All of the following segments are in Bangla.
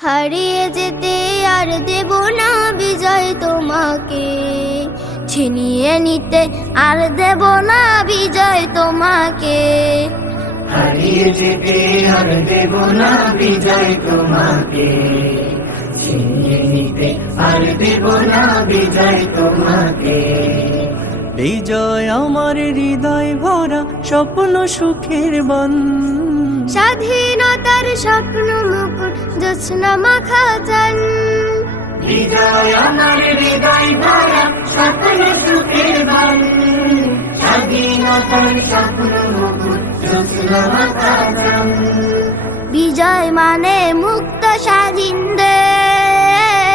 হারিয়ে যেতে আর দেব না বিজয় তোমাকে, ছিনিয়ে নিতে আর দেব না বিজয় তোমাকে। হারিয়ে যেতে আর দেব না বিজয় তোমাকে, ছিনিয়ে নিতে আর দেব না বিজয় তোমাকে। বিজয় আমার হৃদয় ভরা স্বপ্ন সুখের বন, স্বাধীনতার স্বপ্ন মুকুট জোৎস্না মাখা চান। বিজয় আমার হৃদয় ভরা স্বপ্ন সুখের বন, স্বাধীনতার স্বপ্ন মুকুট জোৎস্না মাখা চান। বিজয় মানে মুক্ত স্বাধীন দেশ,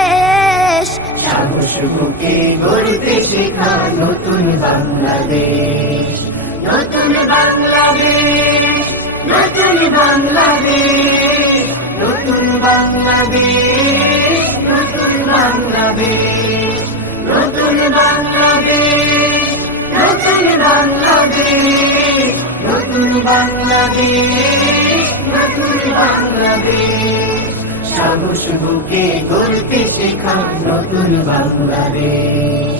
সাহস বুকে গড়তে শেখা নতুন বাংলাদেশ, নতুন বাংলাদেশ, নতুন বাংলাদেশ, নতুন বাংলাদেশ, নতুন বাংলাদেশ, নতুন বাংলাদেশ, নতুন বাংলাদেশ, নতুন বাংলাদেশ, নতুন বাংলাদেশ। সাহস বুকে গড়তে শেখা নতুন বাংলাদেশ।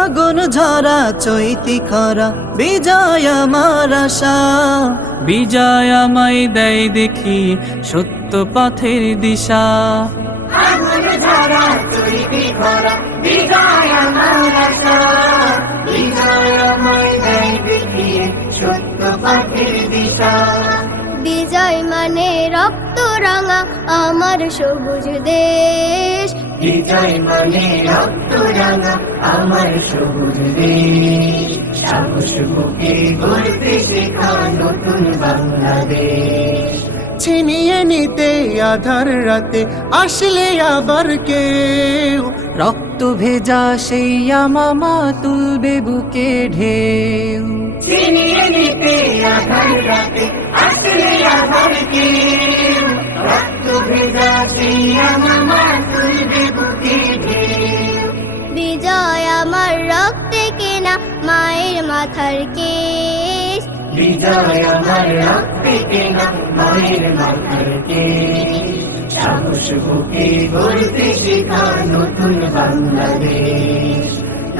আগুন ঝরা চৈতি খরা বিজয় আমার আশা, বিজয় আমায় দেয় দেখি সত্য পথের দিশা। আগুন ঝরা চৈতি খরা বিজয় আমার আশা, বিজয় আমায় দেয় দেখি সত্য পথের দিশা। বিজয় মানে রক্ত রাঙা আমার সবুজ দেশ, বিজয় মানে রক্ত রাঙা আমার সবুজ দেশ। সাহস বুকে গড়তে শেখা নতুন বাংলাদেশ। ছিনিয়ে নিতে আধার রাতে আসলে আবার কেউ, রক্ত ভেজা সেই মামা তুলবে বুকে ঢেউ। ছিনিয়ে নিতে আধার রাতে আসলে আবার কেউ, রক্ত ভেজা সেই মামা তুলবে বুকে ঢেউ। বিজয় আমার রক্তে কেনা মায়ের মাথার কেশ, বিজয় আমার রক্তে কেনা মায়ের মাথার কেশ। সাহস বুকে গড়তে শেখা নতুন বাংলাদেশ,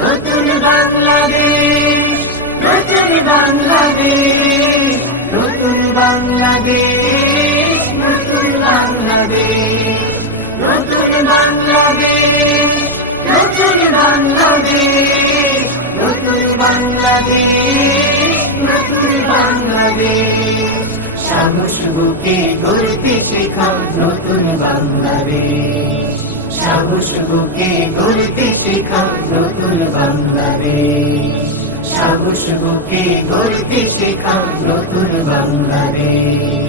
নতুন বাংলাদেশ, নতুন বাংলাদেশ, নতুন বাংলাদেশ, নতুন বাংলাদেশ, নতুন বাংলাদেশ, নতুন বাংলাদেশ, নতুন বাংলাদেশ, নতুন বাংলাদেশ। সাহস বুকে গড়তে শেখা নতুন বাংলাদেশ, সাহস বুকে গড়তে শেখা নতুন বাংলাদেশ, সাহস বুকে গড়তে শেখা নতুন বাংলাদেশ।